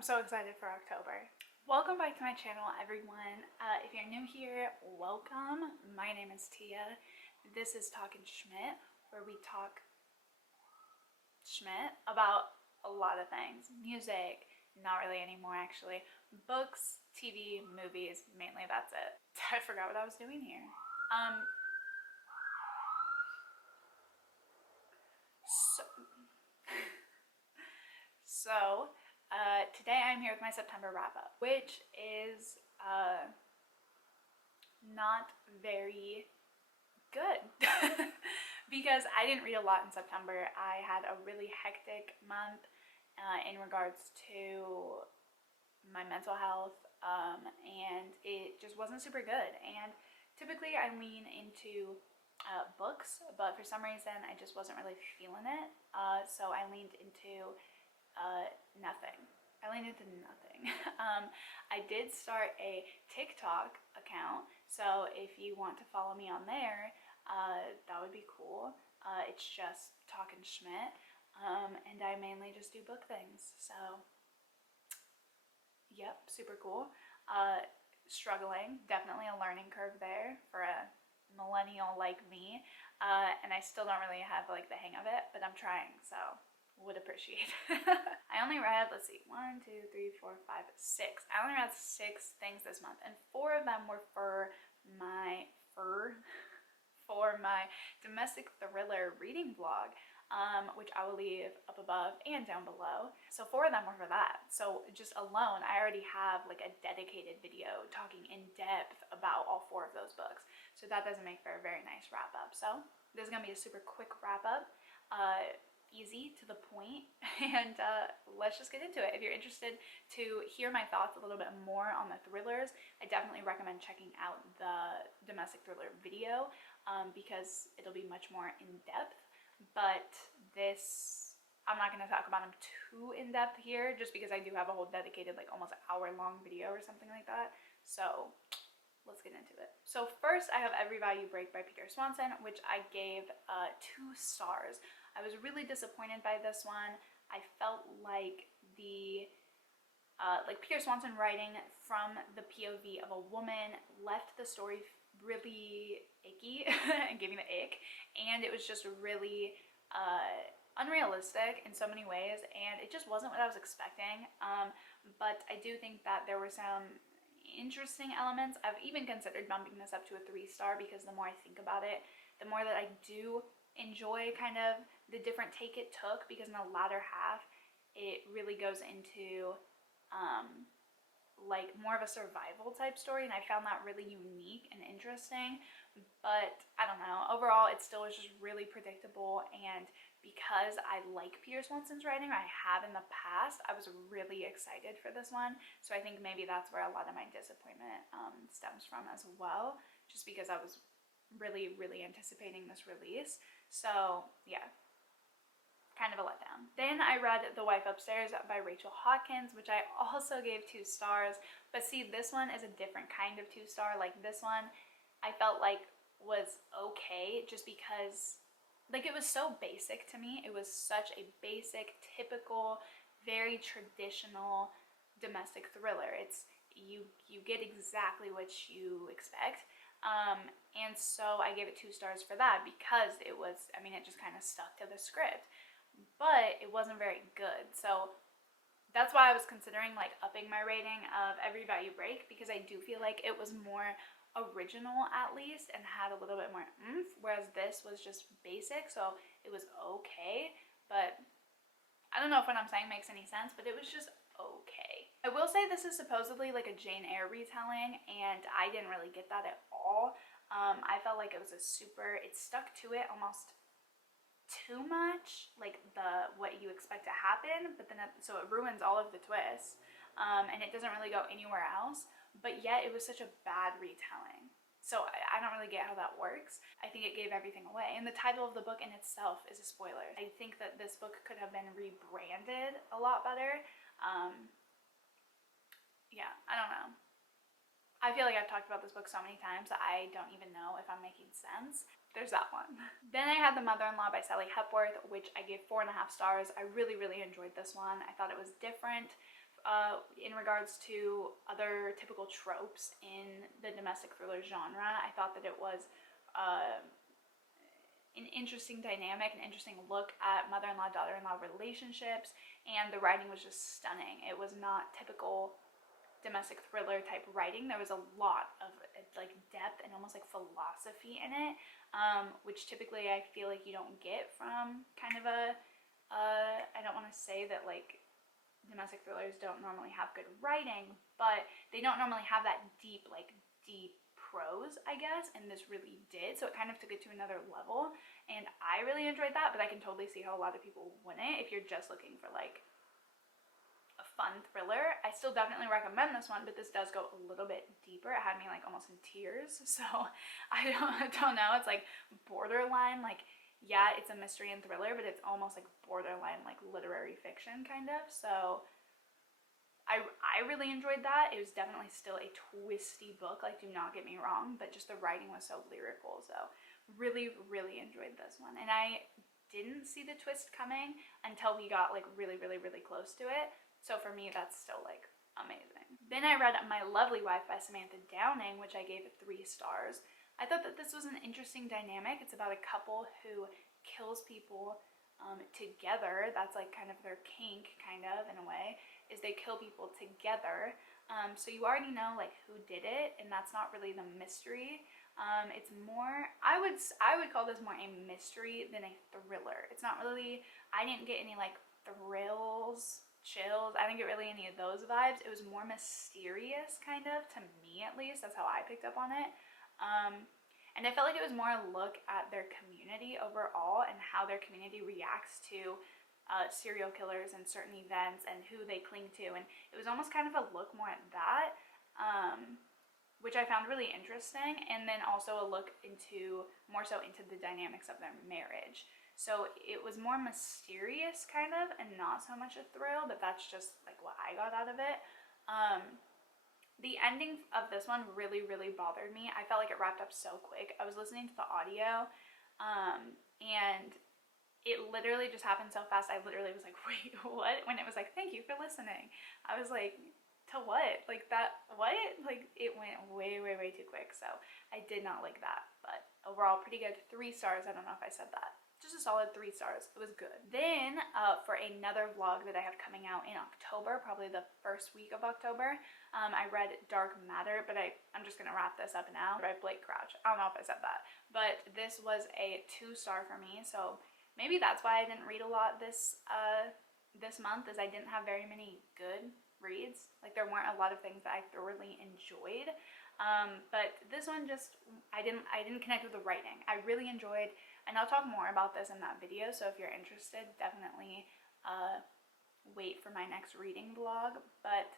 I'm so excited for October. Welcome back to my channel, everyone. If you're new here, welcome. My name is Tia. This is Talkin' Schmidt, where we talk Schmidt about a lot of things. Music, not really anymore actually. Books, TV, movies, mainly that's it. I forgot what I was doing here. So today I'm here with my September wrap-up, which is not very good because I didn't read a lot in September. I had a really hectic month in regards to my mental health, and it just wasn't super good. And typically I lean into books, but for some reason I just wasn't really feeling it, so I leaned into nothing. I did start a TikTok account, so if you want to follow me on there, that would be cool. It's just Talkin' Schmidt, and I mainly just do book things, so yep, super cool. Struggling, definitely a learning curve there for a millennial like me, and I still don't really have like the hang of it, but I'm trying, so would appreciate. I only read, let's see, 1, 2, 3, 4, 5, 6. I only read 6 things this month, and 4 of them were for my domestic thriller reading vlog, which I will leave up above and down below. So 4 of them were for that. So just alone, I already have like a dedicated video talking in depth about all 4 of those books. So that doesn't make for a very nice wrap up. So this is gonna be a super quick wrap up. Easy, to the point, and let's just get into it. If you're interested to hear my thoughts a little bit more on the thrillers, I definitely recommend checking out the domestic thriller video, because it'll be much more in-depth. But this, I'm not going to talk about them too in-depth here, just because I do have a whole dedicated, like almost hour-long video or something like that. So let's get into it. So first, I have Every Value Break by Peter Swanson, which I gave 2 stars. I was really disappointed by this one. I felt like the Peter Swanson writing from the POV of a woman left the story really icky and gave me the ick, and it was just really unrealistic in so many ways, and it just wasn't what I was expecting. But I do think that there were some interesting elements. I've even considered bumping this up to a 3-star, because the more I think about it, the more that I do enjoy kind of the different take it took, because in the latter half it really goes into like more of a survival type story, and I found that really unique and interesting. But I don't know, overall it still was just really predictable, and because I like Peter Swanson's writing, I have in the past, I was really excited for this one. So I think maybe that's where a lot of my disappointment stems from as well, just because I was really anticipating this release. So yeah, kind of a letdown. Then I read The Wife Upstairs by Rachel Hawkins, which I also gave 2 stars. But see, this one is a different kind of 2-star. Like this one I felt like was okay, just because like it was so basic to me. It was such a basic, typical, very traditional domestic thriller. It's you get exactly what you expect. And so I gave it 2 stars for that, because it was, I mean, it just kind of stuck to the script, but it wasn't very good. So that's why I was considering like upping my rating of Every Value Break, because I do feel like it was more original at least and had a little bit more oomph, whereas this was just basic. So it was okay, but I don't know if what I'm saying makes any sense, but it was just okay. I will say this is supposedly like a Jane Eyre retelling, and I didn't really get that at all. I felt like it was a super, it stuck to it almost too much, like what you expect to happen, but then so it ruins all of the twists, and it doesn't really go anywhere else, but yet it was such a bad retelling. So I don't really get how that works. I think it gave everything away, and the title of the book in itself is a spoiler. I think that this book could have been rebranded a lot better. Yeah, I don't know. I feel like I've talked about this book so many times that I don't even know if I'm making sense. There's that one. Then I had The Mother-in-Law by Sally Hepworth, which I gave 4.5 stars. I really enjoyed this one. I thought it was different in regards to other typical tropes in the domestic thriller genre. I thought that it was an interesting dynamic, an interesting look at mother-in-law, daughter-in-law relationships, and the writing was just stunning. It was not typical domestic thriller type writing. There was a lot of like depth and almost like philosophy in it, which typically I feel like you don't get from kind of a, I don't want to say that like domestic thrillers don't normally have good writing, but they don't normally have that deep prose, I guess, and this really did, so it kind of took it to another level, and I really enjoyed that, but I can totally see how a lot of people wouldn't if you're just looking for like a fun thriller. I still definitely recommend this one, but this does go a little bit deeper. It had me like almost in tears, so I don't know, it's like borderline, like, yeah, it's a mystery and thriller, but it's almost like borderline like literary fiction kind of, so I really enjoyed that. It was definitely still a twisty book, like do not get me wrong, but just the writing was so lyrical, so really, really enjoyed this one. And I didn't see the twist coming until we got like really, really, really close to it, so for me that's still like amazing. Then I read My Lovely Wife by Samantha Downing, which I gave 3 stars. I thought that this was an interesting dynamic. It's about a couple who kills people together. That's like kind of their kink, kind of, in a way, is they kill people together. So you already know like who did it, and that's not really the mystery. It's more, I would call this more a mystery than a thriller. It's not really, I didn't get any like thrills, chills, I didn't get really any of those vibes. It was more mysterious, kind of, to me at least. That's how I picked up on it. And I felt like it was more a look at their community overall and how their community reacts to serial killers and certain events and who they cling to. And it was almost kind of a look more at that, which I found really interesting. And then also a look into, more so into the dynamics of their marriage. So it was more mysterious, kind of, and not so much a thrill, but that's just like what I got out of it. The ending of this one really, really bothered me. I felt like it wrapped up so quick. I was listening to the audio, and it literally just happened so fast. I literally was like, wait, what? When it was like, thank you for listening. I was like, to what? Like that, what? Like it went way, way, way too quick. So I did not like that, but overall pretty good. 3 stars. I don't know if I said that. Just a solid 3 stars. It was good. Then for another vlog that I have coming out in October, probably the first week of October, I read Dark Matter, but I'm just gonna wrap this up now. By Blake Crouch. I don't know if I said that, but this was a 2-star for me. So maybe that's why I didn't read a lot this month, is I didn't have very many good reads. Like there weren't a lot of things that I thoroughly enjoyed. But this one just, I didn't connect with the writing. I really enjoyed, and I'll talk more about this in that video, so if you're interested, definitely wait for my next reading vlog. But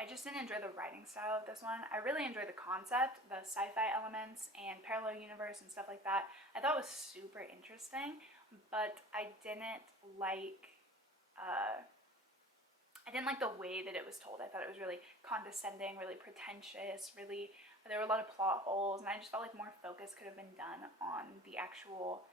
I just didn't enjoy the writing style of this one. I really enjoyed the concept, the sci-fi elements and parallel universe and stuff like that. I thought it was super interesting, but I didn't like the way that it was told. I thought it was really condescending, really pretentious, there were a lot of plot holes, and I just felt like more focus could have been done on the actual,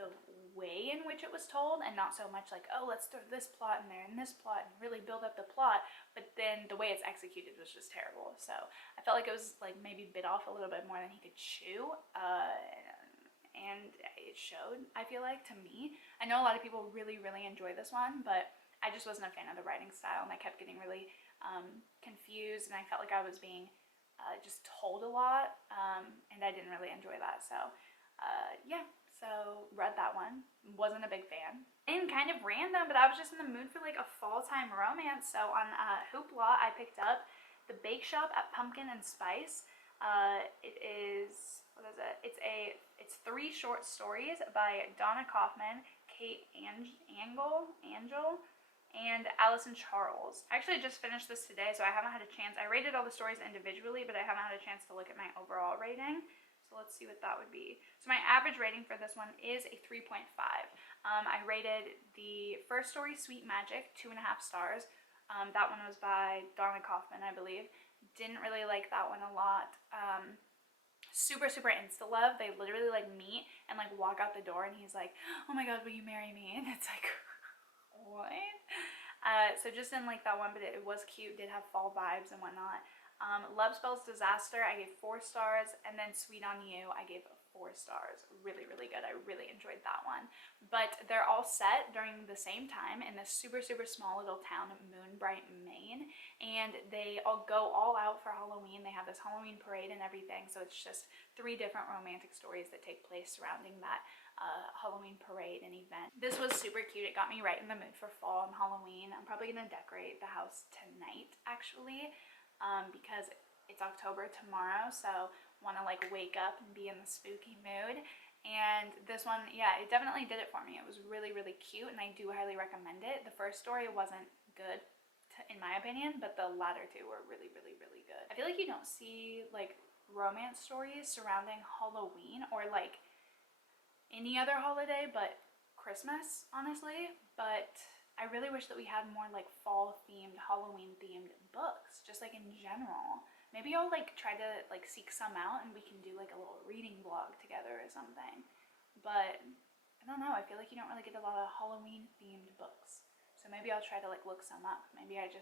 the way in which it was told, and not so much like, oh, let's throw this plot in there and this plot and really build up the plot, but then the way it's executed was just terrible. So I felt like it was like maybe bit off a little bit more than he could chew, and it showed, I feel like, to me. I know a lot of people really, really enjoy this one, but I just wasn't a fan of the writing style, and I kept getting really confused, and I felt like I was being just told a lot, and I didn't really enjoy that. So yeah, so read that one. Wasn't a big fan. And kind of random, but I was just in the mood for like a fall-time romance, so on Hoopla I picked up The Bakeshop at Pumpkin and Spice. It is, what is it? It's 3 short stories by Donna Kaufman, Kate Angel, and Allison Charles. I actually just finished this today, so I haven't had a chance. I rated all the stories individually, but I haven't had a chance to look at my overall rating. So let's see what that would be. So my average rating for this one is a 3.5. I rated the first story, Sweet Magic, 2.5 stars. That one was by Donna Kaufman, I believe. Didn't really like that one a lot. Super, super insta-love. They literally like meet and like walk out the door, and he's like, oh my god, will you marry me? And it's like, what? So just didn't like that one, but it was cute, did have fall vibes and whatnot. Love Spells Disaster, I gave 4 stars, and then Sweet on You, I gave 4 stars. Really, really good. I really enjoyed that one. But they're all set during the same time in this super, super small little town of Moonbright, Maine, and they all go all out for Halloween. They have this Halloween parade and everything, so it's just 3 different romantic stories that take place surrounding that Halloween parade and event. This was super cute. It got me right in the mood for fall and Halloween. I'm probably gonna decorate the house tonight, actually. Because it's October tomorrow, so want to like wake up and be in the spooky mood. And this one, yeah, it definitely did it for me. It was really, really cute, and I do highly recommend it. The first story wasn't good in my opinion, but the latter 2 were really, really, really good. I feel like you don't see like romance stories surrounding Halloween or like any other holiday but Christmas, honestly. But I really wish that we had more like fall themed, Halloween themed books, just like in general. Maybe I'll like try to like seek some out and we can do like a little reading vlog together or something. But I don't know, I feel like you don't really get a lot of Halloween themed books. So maybe I'll try to like look some up. Maybe I've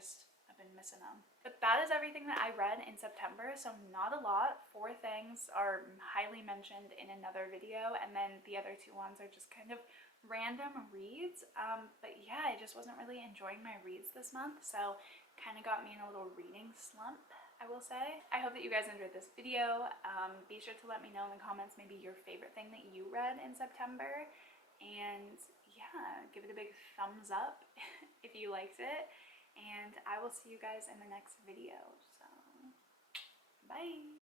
been missing them. But that is everything that I read in September, so not a lot. 4 things are highly mentioned in another video, and then the other 2 ones are just kind of random reads. But yeah, I just wasn't really enjoying my reads this month, so kind of got me in a little reading slump, I will say. I hope that you guys enjoyed this video. Be sure to let me know in the comments maybe your favorite thing that you read in September, and yeah, give it a big thumbs up if you liked it, and I will see you guys in the next video. So bye.